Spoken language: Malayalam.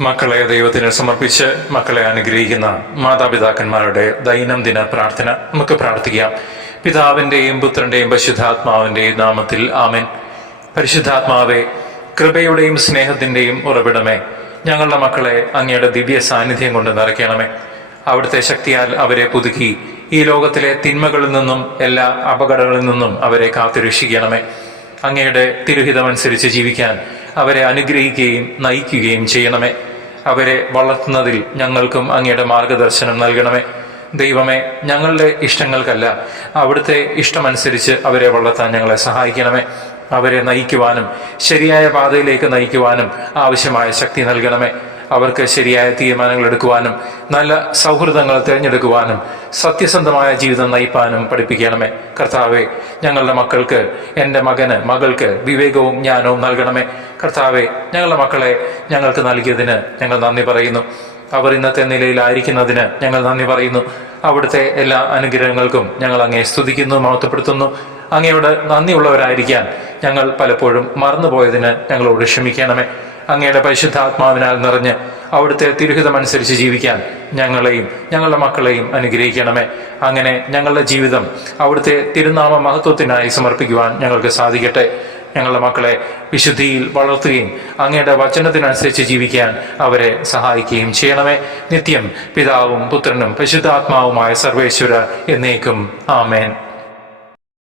മക്കളെ ദൈവത്തിന് സമർപ്പിച്ച് മക്കളെ അനുഗ്രഹിക്കുന്ന മാതാപിതാക്കന്മാരുടെ ദൈനംദിന പ്രാർത്ഥന നമുക്ക് പ്രാർത്ഥിക്കാം. പിതാവിന്റെയും പുത്രന്റെയും പരിശുദ്ധാത്മാവിന്റെയും നാമത്തിൽ ആമേൻ. പരിശുദ്ധാത്മാവെ, കൃപയുടെയും സ്നേഹത്തിന്റെയും ഉറവിടമേ, ഞങ്ങളുടെ മക്കളെ അങ്ങയുടെ ദിവ്യ സാന്നിധ്യം കൊണ്ട് നിറയ്ക്കണമേ. അവിടുത്തെ ശക്തിയാൽ അവരെ പുതുക്കി ഈ ലോകത്തിലെ തിന്മകളിൽ നിന്നും എല്ലാ അപകടങ്ങളിൽ നിന്നും അവരെ കാത്തുരക്ഷിക്കണമേ. അങ്ങയുടെ തിരുഹിതമനുസരിച്ച് ജീവിക്കാൻ അവരെ അനുഗ്രഹിക്കുകയും നയിക്കുകയും ചെയ്യണമേ. അവരെ വളർത്തുന്നതിൽ ഞങ്ങൾക്കും അങ്ങയുടെ മാർഗദർശനം നൽകണമേ. ദൈവമേ, ഞങ്ങളുടെ ഇഷ്ടങ്ങൾക്കല്ല, അവിടുത്തെ ഇഷ്ടമനുസരിച്ച് അവരെ വളർത്താൻ ഞങ്ങളെ സഹായിക്കണമേ. അവരെ നയിക്കുവാനും ശരിയായ പാതയിലേക്ക് നയിക്കുവാനും ആവശ്യമായ ശക്തി നൽകണമേ. അവർക്ക് ശരിയായ തീരുമാനങ്ങൾ എടുക്കുവാനും നല്ല സൗഹൃദങ്ങൾ തിരഞ്ഞെടുക്കുവാനും സത്യസന്ധമായ ജീവിതം നയിപ്പാനും പഠിപ്പിക്കണമേ. കർത്താവെ, ഞങ്ങളുടെ മക്കൾക്ക്, എൻ്റെ മകൾക്ക് വിവേകവും ജ്ഞാനവും നൽകണമേ. കർത്താവെ, ഞങ്ങളുടെ മക്കളെ ഞങ്ങൾക്ക് നൽകിയതിന് ഞങ്ങൾ നന്ദി പറയുന്നു. അവർ ഇന്നത്തെ നിലയിലായിരിക്കുന്നതിന് ഞങ്ങൾ നന്ദി പറയുന്നു. അവിടുത്തെ എല്ലാ അനുഗ്രഹങ്ങൾക്കും ഞങ്ങൾ അങ്ങയെ സ്തുതിക്കുന്നു, മഹത്വപ്പെടുത്തുന്നു. അങ്ങയോട് നന്ദിയുള്ളവരായിരിക്കാൻ ഞങ്ങൾ പലപ്പോഴും മറന്നുപോയതിന് ഞങ്ങളോട് ക്ഷമിക്കണമേ. അങ്ങയുടെ പരിശുദ്ധാത്മാവിനാൽ നിറഞ്ഞ് അവിടുത്തെ തിരുഹിതമനുസരിച്ച് ജീവിക്കാൻ ഞങ്ങളെയും ഞങ്ങളുടെ മക്കളെയും അനുഗ്രഹിക്കണമേ. അങ്ങനെ ഞങ്ങളുടെ ജീവിതം അവിടുത്തെ തിരുനാമ മഹത്വത്തിനായി സമർപ്പിക്കുവാൻ ഞങ്ങൾക്ക് സാധിക്കട്ടെ. ഞങ്ങളുടെ മക്കളെ വിശുദ്ധിയിൽ വളർത്തുകയും അങ്ങയുടെ വചനത്തിനനുസരിച്ച് ജീവിക്കാൻ അവരെ സഹായിക്കുകയും ചെയ്യണമേ. നിത്യം പിതാവും പുത്രനും പരിശുദ്ധാത്മാവുമായ സർവേശ്വര എന്നേക്കും ആമേൻ.